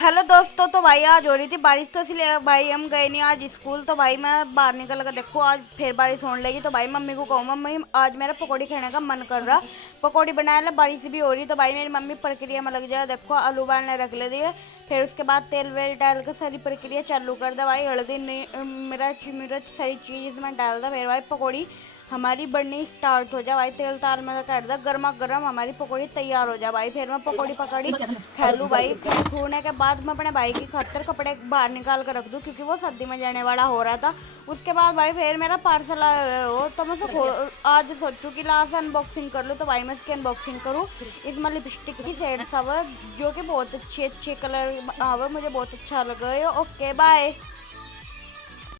Hello दोस्तों, तो भाई आज हो रही थी बारिश, तो इसलिए भाई हम गए नहीं आज स्कूल। तो भाई मैं बाहर निकल कर देखो आज फिर बारिश होने लगी। तो भाई मम्मी को कहूँ, मम्मी आज मेरा पकौड़ी खाने का मन कर रहा, पकौड़ी बनाया ला, बारिश भी हो रही। तो भाई मेरी मम्मी प्रक्रिया में लग जाए, देखो आलू उबालने रख ले दिए, फिर उसके बाद तेल वेल डाल कर सारी प्रक्रिया चालू कर दे भाई। हल्दी मिर्च मिर्च सारी चीज़ इसमें डाल दे, फिर भाई पकौड़ी हमारी बननी स्टार्ट हो जाए भाई। तेल ताल में कर दे, गर्मा गर्म हमारी पकौड़ी तैयार हो जाए भाई। फिर मैं पकौड़ी पकड़ी खा लूँ भाई। खूने के बाद मैं अपने भाई की खातर कपड़े बाहर निकाल कर रख दूँ, क्योंकि वो सर्दी में जाने वाला हो रहा था। उसके बाद भाई फिर मेरा पार्सल आया हो, तो मैं आज सोचूँ कि लास्ट अनबॉक्सिंग कर लूँ। तो भाई मैं इसकी अनबॉक्सिंग करूँ। इसमें लिपस्टिक की शेड्स आवर, जो कि बहुत अच्छे अच्छे कलर आवर, मुझे बहुत अच्छा लगा। Okay bye.